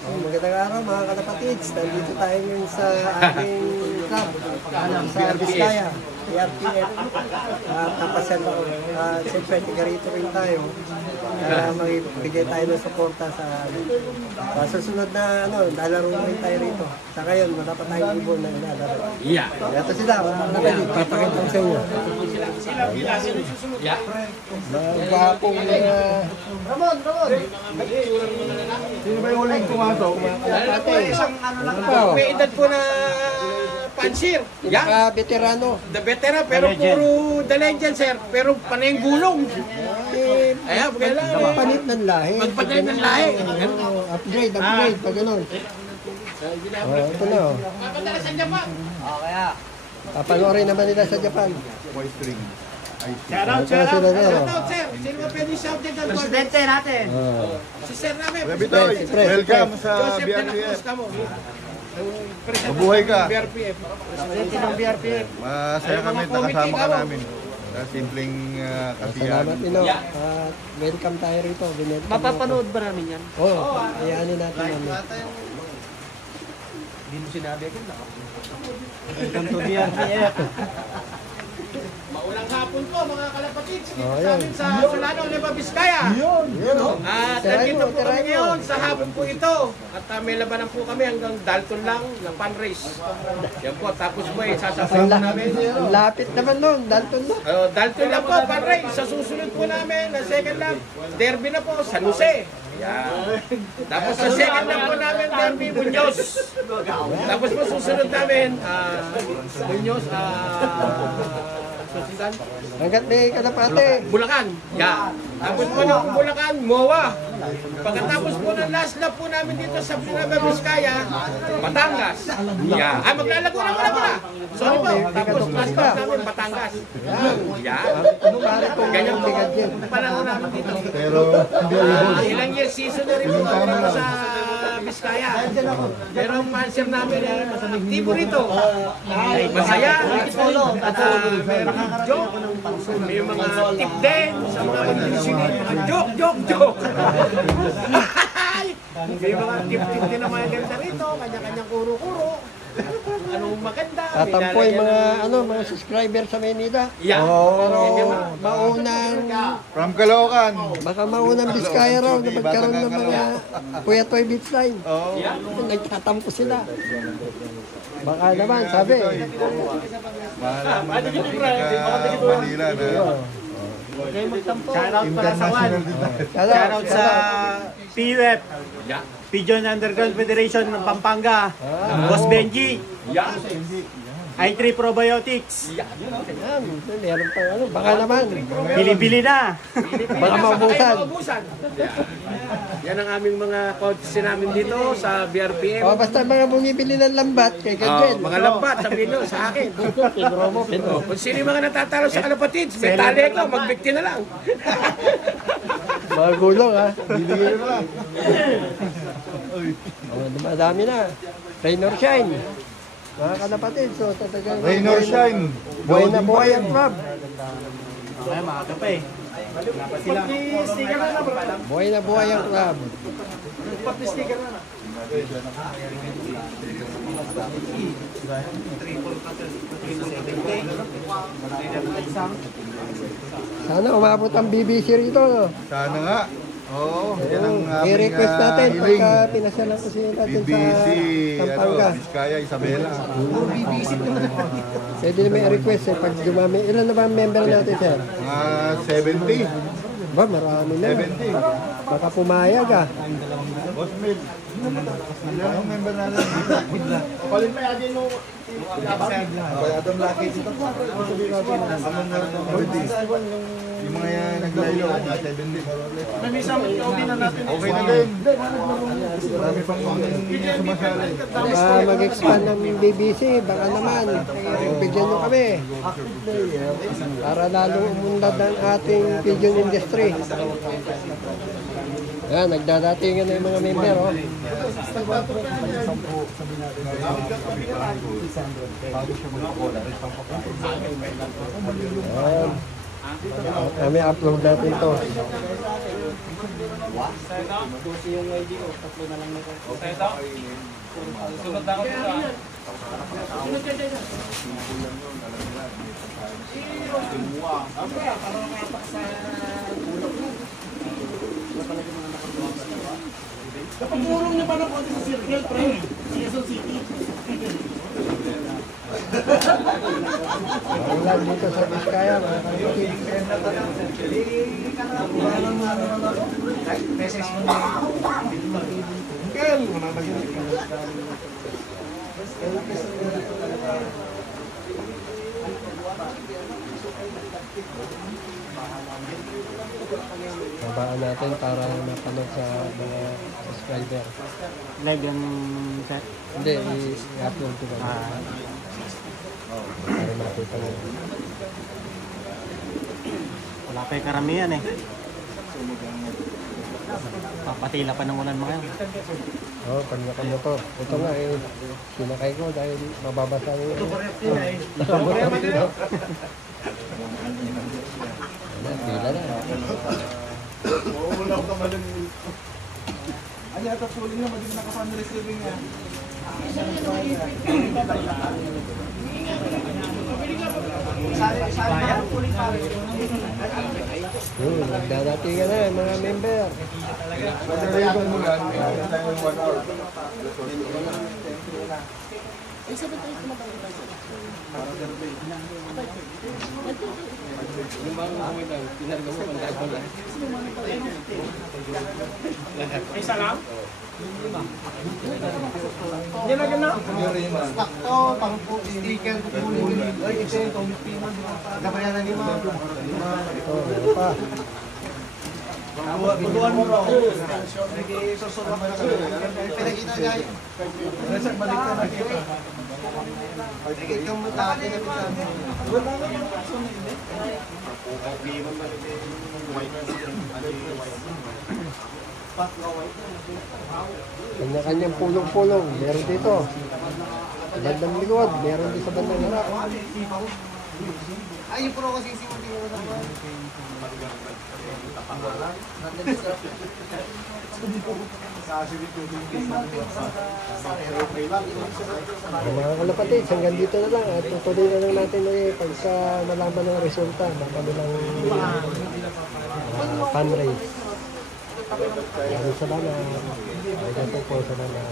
Magandang araw mga kalapatids. Nandito tayo ngayon sa aking club sa Biskaya, PRPF. Kapasal ako. Siyempre, tigarito rin tayo. Magbigay tayo ng suporta sa susunod na lalaro rin tayo rito. Sa ngayon, wala pa tayong ibon na ilalaro. Ito sila, papakita ko sa inyo. Bagapong Ramon! Sino ba yung huling pumasok? May edad po na pansir. Veterano. The veteran, pero puro the legend, sir. Pero panay gulong. Ayan, Magpanit ng lahi. Magpanit ng lahi. Upgrade, pag gano'n. Ito na. Mapadala sa Japan. Kaya. Papanoorin naman nila sa Japan. Shout out, sir. Sino ba pwede shout din? Presidente natin. Si sir namin. Bitoy, welcome sa Joseph de la Cruz, BRPF. kamo. Mabuhay ka. BRPF. Presidente ng BRPF. Masaya kami, nakasama ka namin. Sa simpleng kasiyahan. Salamat, Pino. Welcome tayo rito. Mapapanood ba namin yan? Oo, ayanin natin namin. Hindi mo sinabi agad na. Welcome to BRPF. Maulang hapon po mga kalapatids. Dito sa amin sa Solano, Nueva Vizcaya. At nandito po kami ngayon sa hapon po ito. At may labanan po kami hanggang Dalton lang ng pan-race. Yan po, tapos po sasabayin po namin. Ang lapit naman nun, Dalton na. Dalton lang po, pan-race. Sa susunod po namin, na second lap, derby na po, San Jose. Yan. Tapos sa second lap po namin, derby, Muñoz. Tapos po susunod namin, Muñoz, Hanggat may kalapate. Bulacan. Yeah. Tapos po ng Bulacan, MOA. Pagkatapos po ng last lap po namin dito sa Nueva Vizcaya, Batangas. Yeah. Maglalago na muna. Sorry po. Tapos last lap namin, Batangas. Yeah. Ganyan po panahon namin dito. Pero hindi Ilang years season na rin po kami dito sa Vizcaya. Pero ang panser namin, aktibo rito. Masaya. At meron joke. May mga tip din sa mga kondisyonin. Mga joke. May mga tip din na mga ganda rito. Kanya-kanyang kuro-kuro. Anong maganda. Tatampo yung mga subscriber sa Maynila. Yeah. Pero maunang, from Caloocan. baka maunang Biskaya raw na magkaroon ng mga Kuya Toy Beach Line. Nagtatampo sila. Baka naman, sabi. Mahal naman Manila na. Shout out para sa Juan. Shout out sa PWF. Pigeon Underground Federation ng Pampanga. Boss Benji. I3 Probiotics. Yan, meron pa baka naman. Bili-bili na. Baka maubusan. Yan ang aming mga coaches namin dito sa BRPM. Basta mga bumibili ng lambat kay Gadget. Mga lambat, sabihin nyo sa akin. Kung sino yung mga natatalo sa kalapatids, may tali ko, magbikti na lang. Mga gulong ha. Bibigyan mo lang. Dumadami na. Rain or shine. Mga kalapatid, so tatagang Rain or shine. buhay na buhay ang club. Ay, maaga pa eh. Buhay na buhay ang club. Sana umabot ang BBC rito, no? Sana nga. Oo, yan ang aming I-request natin hiling. pagka pinasalan kasi natin BBC, sa Pampanga. Vizcaya, Isabela. Pwede naman i-request pag dumami. Ilan na ba ang member natin, sir? Mga 70. Ba, marami na. 70. Baka pumayag ah. Boss Mil. Yan ang member natin. Palin pa yan yung Bayadong laki dito. Yung mga yan naglayo, mga 70. Okay na din. Marami pang sumasali. Baka mag-expand ng BBC, baka naman. Bigyan nyo kami. Para lalong umunlad ang ating pigeon industry. Yan, nagdadatingan na yung mga member, oh. Yan. Kami upload natin to. Sunod na ako dito. Napagulong niya pa ng konti sa circle, pre. Quezon City. Ulan dito sa Biskaya, mga kalapatid. Babaan natin para mapanood sa mga subscriber. Live yung set. Hindi, i-upload ko ba? Para makita nyo. Wala pa yung karamihan eh. Papatila pa ng ulan mga yun. Oo, pag nakamotor. Ito nga eh, sinakay ko dahil mababasa yung... Pila na. Uuulaw ka malang. Ay, ata suling na, magiging naka-fundraise living niya. Nagdadatingan na mga member. Pag-arrival mo lang, tayo 1 hour. Isa lang? Hindi na gano'n? Sakto, pang sticker, kukunin. Ay, ito yung Tommy Pino. Gabayanan ni Mama. Ito, meron pa. Pagbuhan mo raw. Nag-susunod ka sa pinakita niya. Resak balik ka na kita. Pagkikit kang matake na pizza. Wala na yung action na hindi. Kanya-kanyang pulong-pulong. Meron dito. Bandang likod. Meron din sa bandang harap. Ay, yung pro kasi si Martin yung naman. Mga kalapatid, hanggang dito na lang at tutuloy na lang natin ulit pagka nalaman ng resulta ng kanilang fundraise. Maraming salamat. Ay, po salamat.